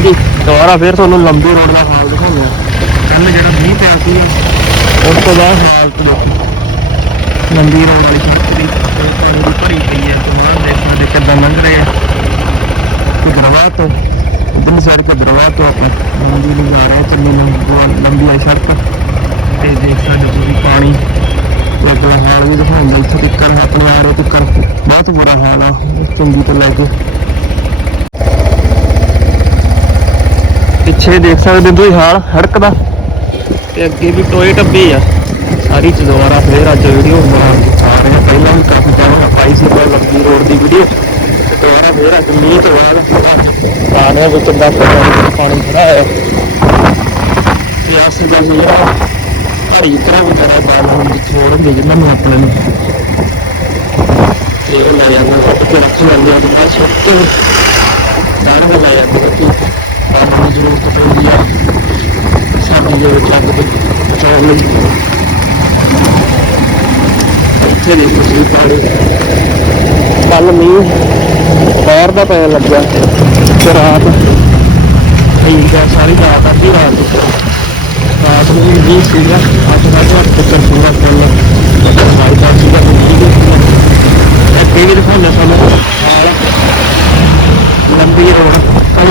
ਹਾਂਜੀ ਦੁਬਾਰਾ ਫਿਰ ਤੁਹਾਨੂੰ ਲੰਬੀ ਰੋਡ ਦਾ ਹਾਲ ਦਿਖਾਉਂਦੇ ਆ ਕੱਲ ਜਿਹੜਾ ਮੀਂਹ ਪਿਆ ਸੀ, ਉਸ ਤੋਂ ਬਾਅਦ ਹਾਲਤ ਦੇਖੋ। ਲੰਬੀ ਰੋਡ ਵਾਲੀ ਸੜਕ ਦੀ ਪਾਣੀ ਦੀ ਭਰੀ ਪਈ ਹੈ। ਤੁਹਾਨੂੰ ਦੇਖ ਸਕਦੇ ਕਿੱਦਾਂ ਲੰਘ ਰਹੇ ਆ। ਕੁਦਰਵਾ ਤੋਂ ਦਿਨ ਸਾਈਡ ਕੁਦਰਵਾ ਤੋਂ ਆਪਾਂ ਮੰਡੀ ਨੂੰ ਜਾ ਰਹੇ ਹਾਂ ਚੰਨੀ ਨੂੰ ਲੰਬੀ ਵਾਲੀ ਸੜਕ ਤੇ। ਦੇਖ ਸਕਦੇ ਹੋ ਤੁਸੀਂ ਪਾਣੀ ਲੱਗਦਾ ਹਾਲ ਵੀ ਦਿਖਾਉਂਦਾ, ਇੱਥੇ ਤੱਕ ਹੱਥ ਆਰੇ ਤੱਕ ਬਹੁਤ ਬੁਰਾ ਹਾਲ ਆ, ਚੰਗੀ ਤੋਂ ਲੈ ਕੇ ਪਿੱਛੇ ਦੇਖ ਸਕਦੇ ਤੁਸੀਂ ਹਾਲ ਸੜਕ ਦਾ। ਤੇ ਅੱਗੇ ਵੀ ਟੋਏ ਟੱਬੇ ਆ। ਸਾਰੀ ਚ ਦੁਬਾਰਾ ਫੇਰ ਅੱਜ ਵੀਡੀਓ ਬਣਾ ਆ ਰਹੇ ਆ। ਪਹਿਲਾਂ ਵੀ ਕਾਫੀ ਟਾਈਮ ਪਾਈ ਸੀ, ਪਰ ਲੰਬੀ ਰੋਡ ਦੀ ਵੀਡੀਓ ਦੁਬਾਰਾ ਫੇਰ ਅੱਜ ਮੀਂਹ ਤੋਂ ਬਾਅਦ ਆਨੇ ਵਿੱਚ ਦਾ ਪਾਣੀ ਖੜਾ ਹੈ ਤੇ ਆਸੇ ਜਿਹੜਾ ਹਰੀ ਤਰ੍ਹਾਂ ਵਗੈਰਾ ਬਾਲ ਹੁਣ ਛੋੜ ਦੇ ਜਿੰਨਾਂ ਨੂੰ ਆਪਣੇ ਨੂੰ। ਤੇ ਉਹ ਲੈ ਜਾਂਦਾ ਸੁੱਟ ਕੇ ਰੱਖ ਲੈਂਦੇ ਆ ਤੇ ਬਾਅਦ ਸੁੱਟ ਕੇ। ਦਾਣ ਲੈ ਜਾਂਦੇ ਆ ਕਿ ਆਪਾਂ ਨੂੰ ਜ਼ਰੂਰਤ ਪੈਂਦੀ ਆ। ਸਾਡੀ ਦੇ ਵਿੱਚ ਅੱਗ ਬਚਾਉਣ ਲਈ। ਇੱਥੇ ਦੇ ਤੁਸੀਂ ਪਾਣੀ ਕੱਲ ਮੀਂਹ ਬਾਹਰ ਦਾ ਪੈਣ ਲੱਗਿਆ। ਤੇ ਰਾਤ ਠੀਕ ਆ ਸਾਰੀ ਰਾਤ ਅੱਧੀ ਰਾਤ ਰਾਤ ਨੂੰ ਵੀ ਸੀਗਾ ਅੱਜ ਦਾ ਜਿਹੜਾ ਚੱਕਰ ਸੀਗਾ ਕੱਲ ਵਾਈ ਦਾ ਸੀਗਾ ਵੀ ਅੱਗੇ ਵੀ ਦਿਖਾਉਂਦਾ ਸਾਨੂੰ। ਲੰਬੀ ਰੋਡ।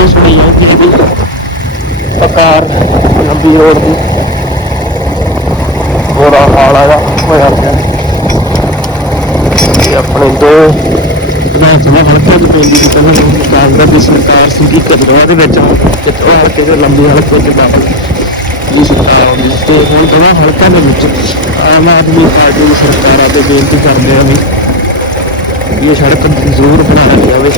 ਕਦੋਂ ਸੁਣੀ ਹੈ ਇਹਦੀ ਪਕਾਰ ਲੰਬੀ ਰੋਡ ਦੀ। ਬੁਰਾ ਹਾਲ ਆਗਾ ਹੋਇਆ ਪਿਆ। ਇਹ ਆਪਣੇ ਦੋ ਵਿਧਾਨ ਸਭਾ ਹਲਕੇ ਦੀ ਪੈਂਦੀ ਸੀ ਪਹਿਲਾਂ ਕਾਂਗਰਸ ਦੀ ਸਰਕਾਰ ਸੀਗੀ ਕਦਰਵਾ ਦੇ ਵਿੱਚ ਤੇ ਉਹ ਹਲਕੇ ਦੇ ਲੰਬੀ ਹਲਕੇ ਦੇ ਦਾਖਲ ਦੀ ਸਰਕਾਰ ਆਉਂਦੀ ਤੇ ਹੁਣ ਦੋਵਾਂ ਹਲਕਿਆਂ ਦੇ ਵਿੱਚ ਆਮ ਆਦਮੀ ਪਾਰਟੀ ਦੀ ਸਰਕਾਰਾਂ ਤੇ ਬੇਨਤੀ ਕਰਦੇ ਆ ਵੀ ਇਹ ਸੜਕ ਜ਼ਰੂਰ ਬਣਾਉਣੀ ਜਾਵੇ।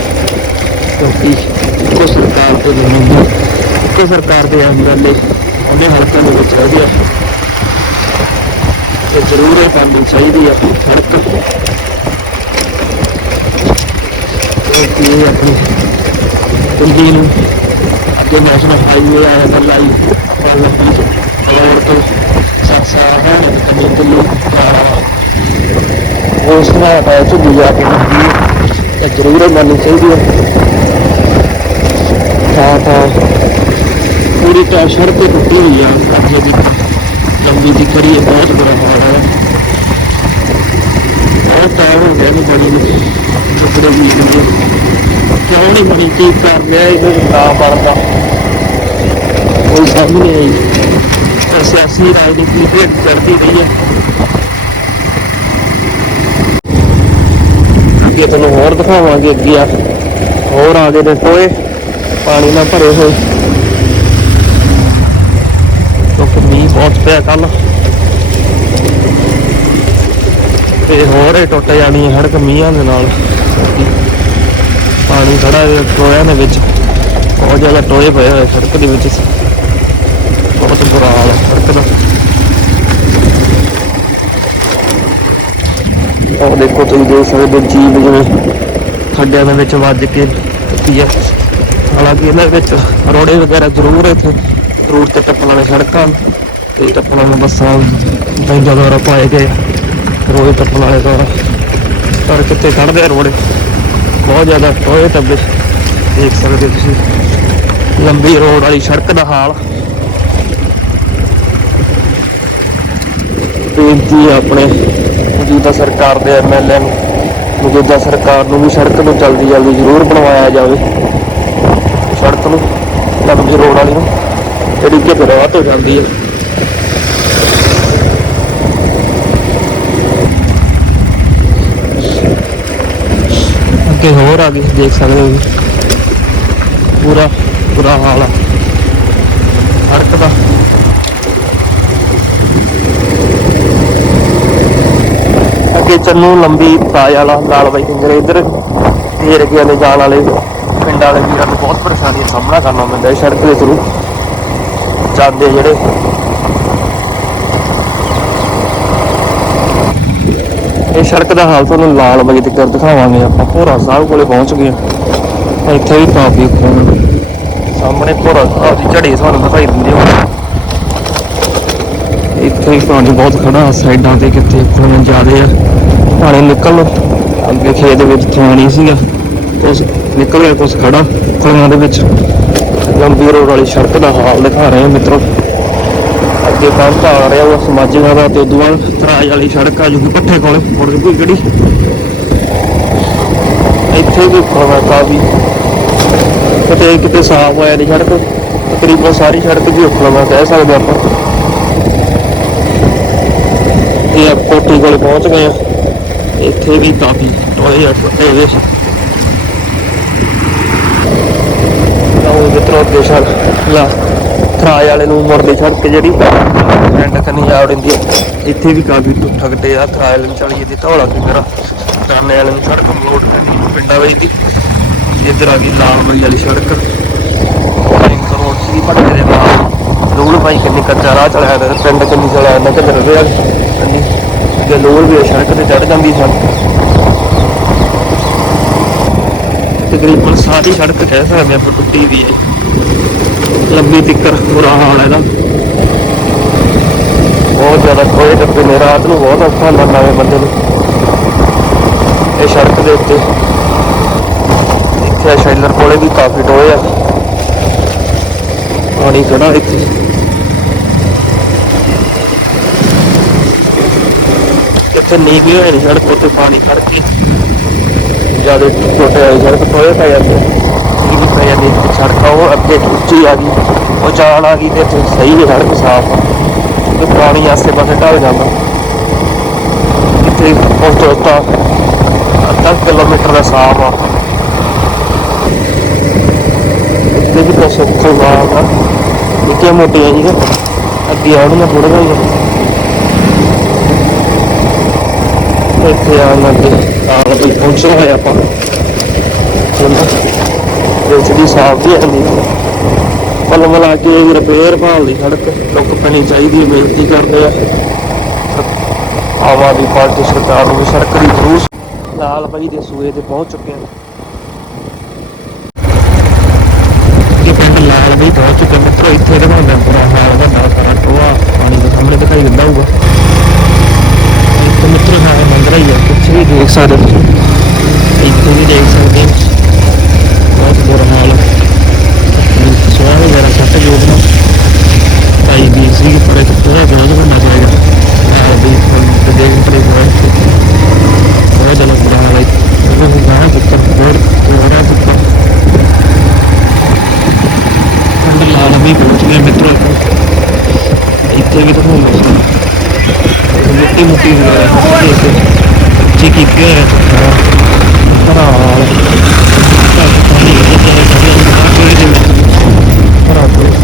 ਕਿਉਂਕਿ ਇੱਕੋ ਸਰਕਾਰ ਦੇ ਨੁਮਾਇੰਦੇ ਇੱਕੋ ਸਰਕਾਰ ਦੇ ਐਮਐਲਏ ਉਹਦੇ ਹਲਕਿਆਂ ਦੇ ਵਿੱਚ ਰਹਿ ਗਿਆ ਤੇ ਜ਼ਰੂਰ ਇਹ ਬਣਨੀ ਚਾਹੀਦੀ ਆ ਸੜਕ ਕਿਉਂਕਿ ਇਹ ਆਪਣੀ ਦਿੱਲੀ ਨੂੰ? ਅੱਗੇ ਨੈਸ਼ਨਲ ਹਾਈਵੇ ਆਇਆ ਤਾਂ ਲਾਈ। ਲੰਬੀ ਰੋਡ ਤੋਂ ਸਾਸਾ ਹੈ ਤੇ ਦਿੱਲੀ ਉਸ ਨਾਲ ਤਾਂ ਝੁੱਗੀ ਜਾ ਕੇ ਜ਼ਰੂਰ ਇਹ ਮੰਨਣੀ ਚਾਹੀਦੀ ਹੈ ਤਾਂ ਤਾਂ ਪੂਰੀ ਤਾਂ ਸੜਕ ਤੇ ਟੁੱਟੀ ਹੋਈ ਆ। ਅੱਗੇ ਦੀ ਲੰਬੀ ਦੀ ਖੜੀ ਹੈ ਬਹੁਤ ਬੁਰਾ ਹਾਲ ਹੈ ਬਹੁਤ ਟਾਈਮ ਹੋ ਗਿਆ ਨਹੀਂ ਬਣੀ ਨੂੰ ਟੁਕੜੇ ਵੀ ਲੱਗੇ ਕਿਉਂ ਨਹੀਂ ਬਣੀ ਕੀ ਕਰ ਲਿਆ ਇਹ ਨਾ ਬਣਦਾ ਕੋਈ ਸਮਝ ਨਹੀਂ ਆਈ। ਸਿਆਸੀ ਰਾਜਨੀਤੀ ਭੇਡ ਚੜਦੀ ਰਹੀ ਹੈ ਅੱਗੇ ਤੁਹਾਨੂੰ ਹੋਰ ਦਿਖਾਵਾਂਗੇ ਅੱਗੇ ਆ। ਹੋਰ ਆ ਗਏ ਨੇ ਟੋਏ ਪਾਣੀ ਨਾਲ ਭਰੇ ਹੋਏ। ਕਿਉਂਕਿ ਮੀਂਹ ਬਹੁਤ ਪਿਆ ਕੱਲ ਤੇ ਹੋਰ ਇਹ ਟੁੱਟ ਜਾਣੀ ਹੈ ਸੜਕ ਮੀਂਹਾਂ ਦੇ ਨਾਲ। ਪਾਣੀ ਖੜਾ ਹੈ ਟੋਇਆਂ ਦੇ ਵਿੱਚ। ਬਹੁਤ ਜ਼ਿਆਦਾ ਟੋਏ ਪਏ ਹੋਏ ਸੜਕ ਦੇ ਵਿੱਚ। ਬਹੁਤ ਬੁਰਾ ਹਾਲ ਹੈ ਸੜਕ ਦਾ। ਉਹ ਦੇਖੋ ਤੁਸੀਂ ਦੇਖ ਸਕਦੇ ਹੋ ਜੀਪ ਜਿਵੇਂ ਖੱਡਿਆਂ ਦੇ ਵਿੱਚ ਵੱਜ ਕੇ ਕੀ ਹੈ। ਹਾਲਾਂਕਿ ਇਹਨਾਂ ਵਿੱਚ ਰੋੜੇ ਵਗੈਰਾ ਜ਼ਰੂਰ ਇੱਥੇ। ਰੋਡ ਤੇ ਟੱਪਣ ਵਾਲੇ ਸੜਕਾਂ ਤੇ ਟੱਪਣ ਵਾਲੀਆਂ ਬੱਸਾਂ ਬਹੁਤ ਦੁਆਰਾ ਪਾਏ ਗਏ ਰੋਡ ਟੱਪਣ ਵਾਲੇ ਦੁਆਰਾ। ਪਰ ਕਿੱਥੇ ਖੜਦੇ ਆ ਰੋੜੇ? ਬਹੁਤ ਜ਼ਿਆਦਾ ਟੋਏ ਟੱਬੇ ਦੇਖ ਸਕਦੇ ਹੋ ਤੁਸੀਂ। ਲੰਬੀ ਰੋਡ ਵਾਲੀ ਸੜਕ ਦਾ ਹਾਲ। ਬੇਨਤੀ ਆਪਣੇ ਮੌਜੂਦਾ ਸਰਕਾਰ ਦੇ ਐਮਐਲਏ ਨੂੰ, ਮੌਜੂਦਾ ਸਰਕਾਰ ਨੂੰ ਵੀ ਸੜਕ ਨੂੰ ਜਲਦੀ ਜਲਦੀ ਜ਼ਰੂਰ ਬਣਵਾਇਆ ਜਾਵੇ। ਸੜਕ ਨੂੰ ਲੰਬੀ ਰੋਡ ਵਾਲੀ ਨੂੰ, ਜਿਹੜੀ ਕਿ ਬਰਬਾਦ ਹੋ ਜਾਂਦੀ ਹੈ। ਅੱਗੇ ਹੋਰ ਆ ਗਏ ਦੇਖ ਸਕਦੇ ਹੋ ਜੀ। ਪੂਰਾ ਬੁਰਾ ਹਾਲ ਆ। ਸੜਕ ਦਾ। ਅੱਗੇ ਚੰਨੂ ਲੰਬੀ ਤਾਜ ਵਾਲਾ ਲਾਲ ਬਾਈ ਕਿੰਗਰ ਇਧਰ। ਢੇਰ ਗਿਆ ਨੇ ਜਾਣ ਵਾਲੇ। ਪਿੰਡਾਂ ਵਾਲੇ ਵੀਰਾਂ ਨੂੰ ਬਹੁਤ ਪਰੇਸ਼ਾਨੀ ਦਾ ਸਾਹਮਣਾ ਕਰਨਾ ਪੈਂਦਾ ਹੈ ਸੜਕ ਦੇ ਥਰੂ ਜਾਂਦੇ ਜਿਹੜੇ ਇਹ ਸੜਕ ਦਾ ਹਾਲ ਤੁਹਾਨੂੰ ਲਾਲ ਬਾਈ ਤੱਕ ਦਿਖਾਵਾਂਗੇ। ਆਪਾਂ ਭੋਰਾ ਸਾਹਿਬ ਕੋਲੇ ਪਹੁੰਚ ਗਏ ਇੱਥੇ ਵੀ ਕਾਫੀ ਖੂਨ ਸਾਹਮਣੇ ਭੋਰਾ ਸਾਹਿਬ ਦੀ ਝੜੀ ਤੁਹਾਨੂੰ ਦਿਖਾਈ ਦਿੰਦੀ ਹੋਣੀ ਇੱਥੇ ਹੀ ਪਾਣੀ ਬਹੁਤ ਖੜਾ, ਸਾਈਡਾਂ ਤੇ ਕਿਤੇ ਖੂਨ ਜ਼ਿਆਦੇ ਆ ਪਾਣੀ ਨਿਕਲ ਅੱਗੇ ਖੇਤ ਵਿੱਚ ਪਾਣੀ ਸੀਗਾ। ਕੁਛ ਨਿਕਲ ਗਿਆ ਕੁਛ ਖੜਾ ਖੂਨਾਂ ਦੇ ਵਿੱਚ। ਲੰਬੀ ਰੋਡ ਵਾਲੀ ਸੜਕ ਦਾ ਹਾਲ ਦਿਖਾ ਰਹੇ ਹਾਂ ਮਿੱਤਰੋ। ਅੱਗੇ ਪੰਪ ਆ ਰਿਹਾ ਉਹ ਸਮਾਜਿਕਾਂ ਦਾ ਤੇ ਉਦੋਂ ਬਾਅਦ ਥਰਾਜ ਵਾਲੀ ਸੜਕ ਆ ਜੂਗੀ ਪੱਠੇ ਕੋਲੇ, ਮੁੜ ਕੇ ਕਿਹੜੀ। ਇੱਥੇ ਵੀ ਖਵਾ ਕਾਫੀ ਕਿਤੇ ਕਿਤੇ ਸਾਫ਼ ਹੋਇਆ ਦੀ ਸੜਕ, ਤਕਰੀਬਨ ਸਾਰੀ ਸੜਕ ਦੀ ਉਖਲਵਾ ਕਹਿ ਸਕਦੇ ਆਪਾਂ। ਇਹ ਆ ਕੋਟੀ ਕੋਲ ਪਹੁੰਚ ਗਏ ਆ ਇੱਥੇ ਵੀ ਕਾਫੀ ਟੋਏ ਆ ਟੁੱਟੇ ਹੋਏ ਲਓ ਮਿੱਤਰੋ ਅੱਗੇ ਸੜਕ ਲਾ ਥਰਾਜ ਵਾਲੇ ਨੂੰ ਮੁਰਲੀ ਸੜਕ ਜਿਹੜੀ ਪਿੰਡ ਕੰਨੀ ਜਾ ਵੜਦੀ ਹੈ ਇੱਥੇ ਵੀ ਕਾਫੀ ਟੁੱਟਾ ਕੱਟੇ ਆ ਥਰਾਜ ਵਾਲੇ ਨੂੰ ਚਲੀਏ ਤੇ ਧੌਲਾ ਕੀ ਮੇਰਾ ਵਾਲੇ ਨੂੰ ਸੜਕ ਮਲੋਟ ਕਰਨੀ ਪਿੰਡਾਂ ਵਿੱਚ ਦੀ, ਇੱਧਰ ਆ ਗਈ ਲਾਲ ਮਰੀ ਵਾਲੀ ਸੜਕ। ਲਿੰਕ ਰੋਡ ਸੀ ਪੱਟੇ ਦੇ ਨਾਲ ਲੂਣ ਭਾਈ ਕਿੰਨੀ ਕੱਚਾ ਰਾਹ ਚਲਿਆ ਤੇ ਪਿੰਡ ਕਿੰਨੀ ਚਲਿਆ ਨਾ ਕਿੱਧਰ ਰਿਹਾ? ਕੰਨੀ ਜੇ ਲੂਣ ਵੀ ਸੜਕ ਤੇ ਚੜ ਜਾਂਦੀ ਸਨ ਤਕਰੀਬਨ ਸਾਰੀ ਸੜਕ ਕਹਿ ਸਕਦੇ ਆਪਾਂ ਟੁੱਟੀ ਵੀ ਹੈ ਲੰਬੀ ਤਿੱਕਰ ਬੁਰਾ ਹਾਲ ਹੈ ਇਹਦਾ। ਬਹੁਤ ਜ਼ਿਆਦਾ ਕੋਈ ਟੱਪੇ ਨੇ ਰਾਤ ਨੂੰ ਬਹੁਤ ਔਖਾ ਹੁੰਦਾ ਨਵੇਂ ਬੰਦੇ ਨੂੰ। ਇਹ ਸੜਕ ਦੇ ਉੱਤੇ। ਇੱਥੇ ਸ਼ੈਲਰ ਕੋਲੇ ਵੀ ਕਾਫੀ ਟੋਏ ਆ। ਪਾਣੀ ਖੜਾ ਇੱਥੇ। ਇੱਥੇ ਨੀ ਵੀ ਹੋਏ ਨੇ ਸੜਕ ਉੱਤੇ ਪਾਣੀ ਖੜ ਕੇ। ਜ਼ਿਆਦਾ ਛੋਟੇ ਵਾਲੀ ਸੜਕ ਟੋਏ ਪੈ ਜਾਂਦੇ ਇਹ ਵੀ ਪੈ ਜਾਂਦੀ ਸੜਕ ਉਹ ਅੱਗੇ ਉੱਚੀ ਆ ਗਈ, ਉਹ ਜਾਣ ਆ ਗਈ ਤੇ ਇੱਥੇ ਸਹੀ ਹੈ ਸੜਕ ਸਾਫ਼ ਆ। ਤੇ ਪਾਣੀ ਆਸੇ ਪਾਸੇ ਢਲ ਜਾਂਦਾ। ਇੱਥੇ ਉਸ ਤੋਂ ਤਾਂ ਅੱਧਾ ਕਿਲੋਮੀਟਰ ਦਾ ਸਾਫ਼ ਆ। ਇੱਥੇ ਵੀ ਤਾਂ ਸੁੱਖ ਵਾਹ ਆ ਨਿੱਕੀਆਂ ਮੋਟੀਆਂ ਜੀ ਅੱਗੇ ਆਉਣੀਆਂ ਥੋੜ੍ਹੀਆਂ ਜਿਹੀਆਂ ਇੱਥੇ ਆਉਣ ਲੱਗੇ। ਆਲ ਵੀ ਪਹੁੰਚੋ ਹੋਇਆ ਆਪਾਂ। ਵਿੱਚ ਦੀ ਸਾਫ਼ ਵੀ ਹੁੰਦੀ ਪਲ ਮਲਾ ਕੇ ਵੀ ਰਿਪੇਅਰ ਭਾਲਦੀ ਸੜਕ, ਲੁੱਕ ਪੈਣੀ ਚਾਹੀਦੀ ਹੈ, ਬੇਨਤੀ ਕਰਦੇ ਆ। ਆਮ ਆਦਮੀ ਪਾਰਟੀ ਸਰਕਾਰ ਨੂੰ ਸੜਕ ਦੀ ਜ਼ਰੂਰ ਲਾਲ ਬਾਈ ਦੇ ਸੂਏ ਤੇ ਪਹੁੰਚ ਚੁੱਕੇ ਹਾਂ ਇਹ ਪਿੰਡ ਲਾਲ ਬਾਈ ਪਹੁੰਚ ਚੁੱਕੇ ਮਿੱਤਰੋ, ਇੱਥੇ ਦਿਖਾਉਂਦਾ ਪੂਰਾ ਹਾਲ ਵੱਡਾ ਸਾਰਾ ਟੋਆ, ਪਾਣੀ ਦੇ ਸਾਹਮਣੇ ਦਿਖਾਈ ਦਿੰਦਾ ਹੋਊਗਾ। ਇੱਥੇ ਮਿੱਤਰੋ ਨਾਲ ਮੰਦਰਾ ਹੀ ਹੈ ਪਿੱਛੇ ਵੀ ਦੇਖ ਸਕਦੇ ਹੋ ਇੱਥੇ ਵੀ ਦੇਖ ਸਕਦੇ ਹੋ ਬੁਰਾ ਹਾਲ ਸੋਇਆ ਵਗੈਰਾ ਸੱਟ ਜੋ ਬਣਾ ਭਾਈ ਵੀ ਸੀ ਪਰ ਇੱਕ ਪੂਰਾ ਬਹੁਤ ਬੰਦਾ ਜਾਏਗਾ ਆ ਵੀ ਤੇ ਦੇਖ ਪਰੇ ਹੋਇਆ ਬਹੁਤ ਜ਼ਿਆਦਾ ਬੁਰਾ ਹਾਲ ਹੈ ਉਹ ਗਾਣਾ ਪੁੱਤਰ ਬਹੁਤ ਬੁਰਾ ਪੁੱਤਰ ਅੰਦਰ ਲਾਲ ਵੀ ਪਹੁੰਚ ਗਏ ਮਿੱਤਰੋ ਇੱਥੇ ਵੀ ਤੁਹਾਨੂੰ ਹੋਣਾ ਮਿੱਟੀ ਮੁੱਟੀ ਵਗੈਰਾ ਸਭ ਹੈ। ਭਰਾ। ਸਾਡੇ ਅੰਦਰ ਕੋਈ ਦੇ